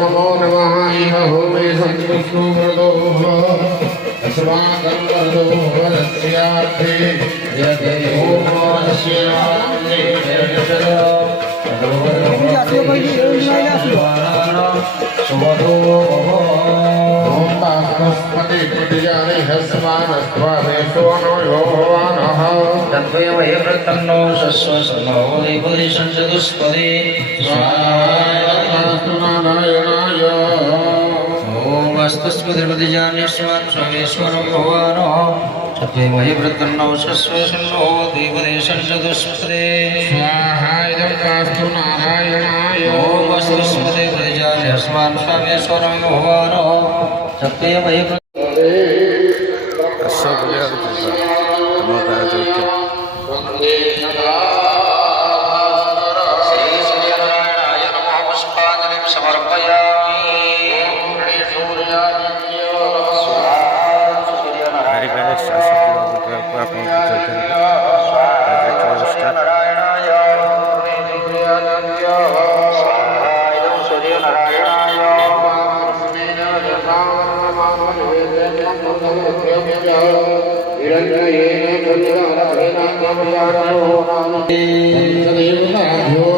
नमो नमः होमे संतुष्टो अस्माकर्मर्दोहरस्यार्थे यदे स्तस्मृतिजान्यस्मान् सर्वेश्वरो भगवानो सत्त्वमहि प्रतन्नो शस्वसन्नो देवदेशं चतुष्पदे स्वाहा इदं कास्तु नारायणाय ॐ स्तस्मृतिजान्यस्मान् सर्वेश्वरो भगवानो सत्त्वमहि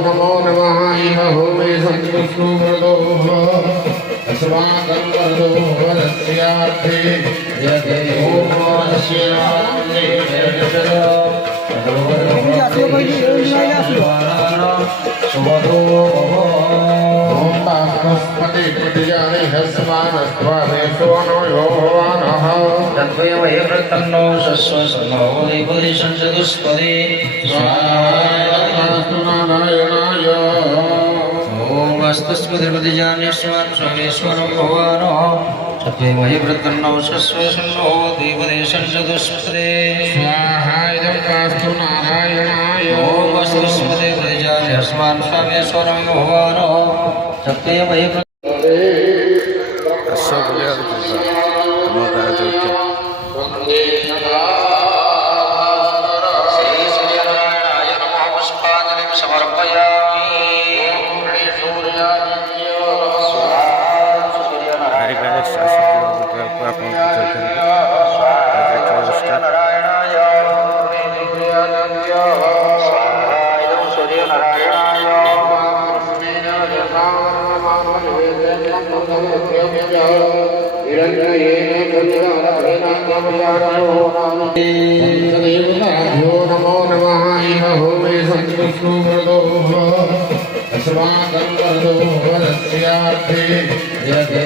नमो नमः होमे संतुष्टो अस्माकर्मर्दोहरस्यार्थे यदे तन्नो शस्वसन्नो देवदेशं चतुष्पदे नारायणाय ॐ स्तस्मृतिजान्यस्मान् सर्वेश्वरो भगवानो सत्त्वमहि प्रतन्नो शस्वसन्नो देवदेशं चतुष्पदे स्वाहा इदं कास्तु नारायणाय ॐ स्तस्मृतिजान्यस्मान् सर्वेश्वरो भगवानो सत्त्वमहि नमो नमः होमे संतुष्टो अस्माकर्मर्दोहरस्यार्थे यदे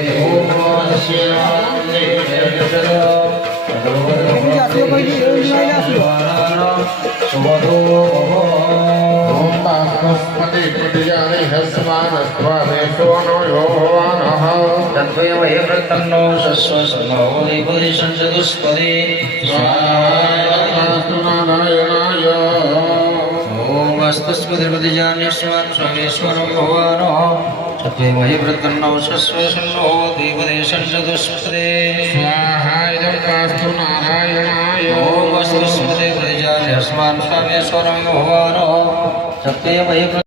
तन्नो शस्वसन्नो देवदेशं चतुष्पदे नारायणाय ॐ स्तस्मृतिजान्यस्मान् सर्वेश्वरो भगवानो सत्त्वमहि प्रतन्नो शस्वसन्नो देवदेशं चतुष्पदे स्वाहा इदं कास्तु नारायणाय ॐ स्तस्मृतिजान्यस्मान् सर्वेश्वरो भगवानो सत्त्वमहि